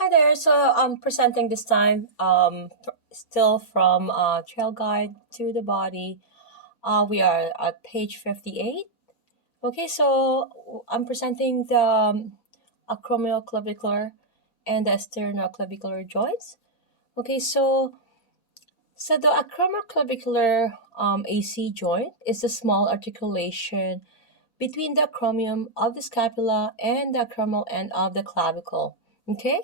Hi there. So I'm presenting this time still from Trail Guide to the Body. We are at page 58. Okay, so I'm presenting the acromioclavicular and the sternoclavicular joints. Okay, so the acromioclavicular AC joint is a small articulation between the acromion of the scapula and the acromial end of the clavicle. Okay,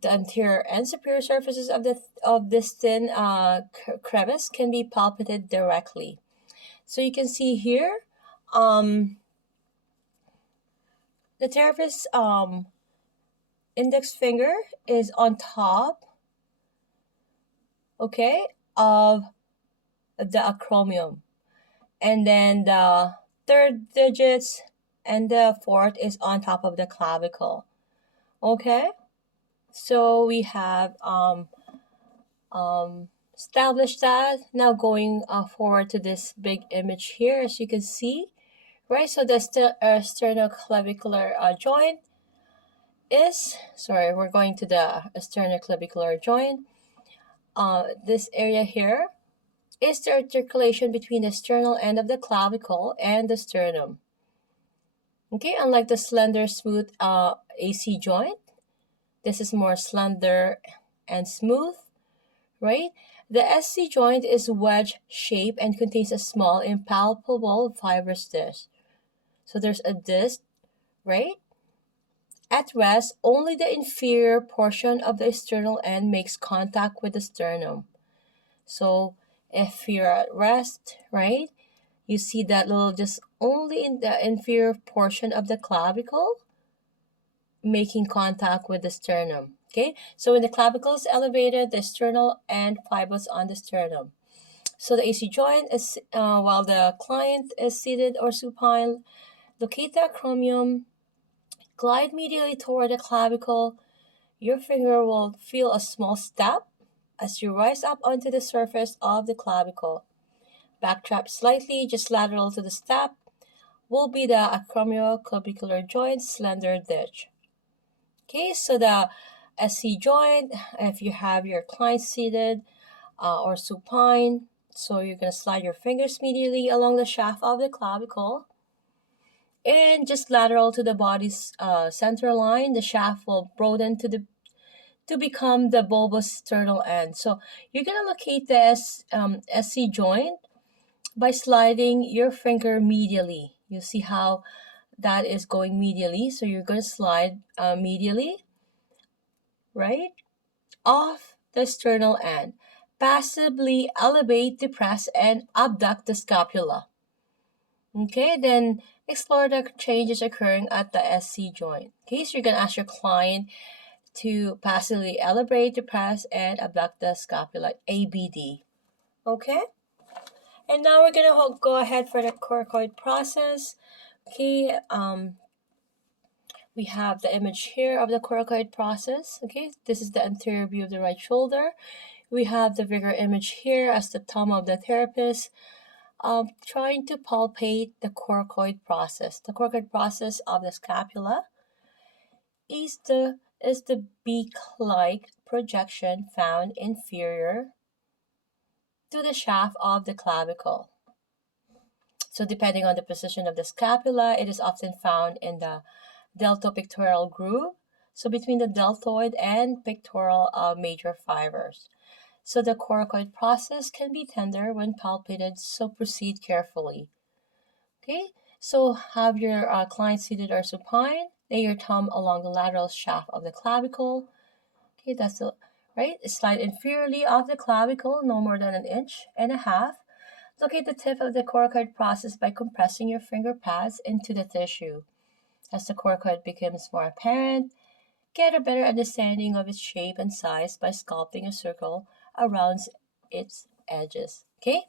the anterior and superior surfaces of this thin crevice can be palpated directly. So you can see here, um, the therapist's index finger is on top, okay, of the acromion, and then the third digits and the fourth is on top of the clavicle. Okay, so we have established that. Now going forward to this big image here, as you can see, right? So the sternoclavicular joint is, sorry, we're going to the sternoclavicular joint. This area here is the articulation between the sternal end of the clavicle and the sternum. Okay, unlike the slender, smooth AC joint, this is more slender and smooth, right? The SC joint is wedge-shaped and contains a small, impalpable fibrous disc. So there's a disc, right? At rest, only the inferior portion of the sternal end makes contact with the sternum. So if you're at rest, right, you see that little just only in the inferior portion of the clavicle making contact with the sternum. Okay, so when the clavicle is elevated, the sternal end fibrous on the sternum. So the AC joint is, while the client is seated or supine, locate the acromion, glide medially toward the clavicle. Your finger will feel a small step as you rise up onto the surface of the clavicle. Backtrap slightly, just lateral to the step, will be the acromioclavicular joint slender ditch. Okay, so the SC joint, if you have your client seated or supine, so you're going to slide your fingers medially along the shaft of the clavicle and just lateral to the body's center line. The shaft will broaden to become the bulbous sternal end. So you're going to locate the SC joint by sliding your finger medially. You see how that is going medially. So you're going to slide medially, right, off the sternal end. Passively elevate, depress, and abduct the scapula. Okay, then explore the changes occurring at the SC joint. Okay, so you're going to ask your client to passively elevate, depress, and abduct the scapula, ABD. Okay, and now we're going to go ahead for the coracoid process. Okay, we have the image here of the coracoid process. Okay, this is the anterior view of the right shoulder. We have the bigger image here as the thumb of the therapist trying to palpate the coracoid process. The coracoid process of the scapula is the beak-like projection found inferior to the shaft of the clavicle. So depending on the position of the scapula, it is often found in the deltopectoral groove, so between the deltoid and pectoral major fibers. So the coracoid process can be tender when palpated, so proceed carefully. Okay, so have your client seated or supine. Lay your thumb along the lateral shaft of the clavicle. Okay, that's the right. Slide inferiorly off the clavicle, no more than 1.5 inches. Locate the tip of the coracoid process by compressing your finger pads into the tissue. As the coracoid becomes more apparent, get a better understanding of its shape and size by sculpting a circle around its edges. Okay?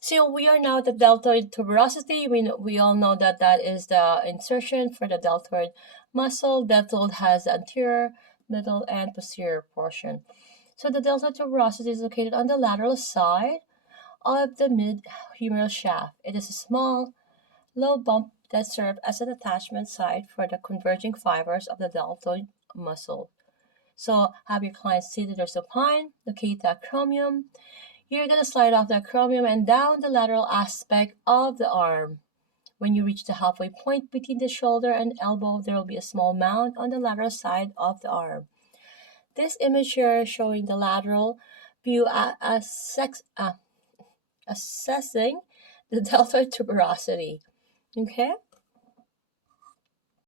So we are now at the deltoid tuberosity. We all know that that is the insertion for the deltoid muscle. Deltoid has the anterior, middle, and posterior portion. So the deltoid tuberosity is located on the lateral side of the mid-humeral shaft. It is a small, low bump that serves as an attachment site for the converging fibers of the deltoid muscle. So have your client seated or supine, locate the acromion. You're going to slide off the acromion and down the lateral aspect of the arm. When you reach the halfway point between the shoulder and elbow, there will be a small mound on the lateral side of the arm. This image here is showing the lateral view assessing the deltoid tuberosity. Okay?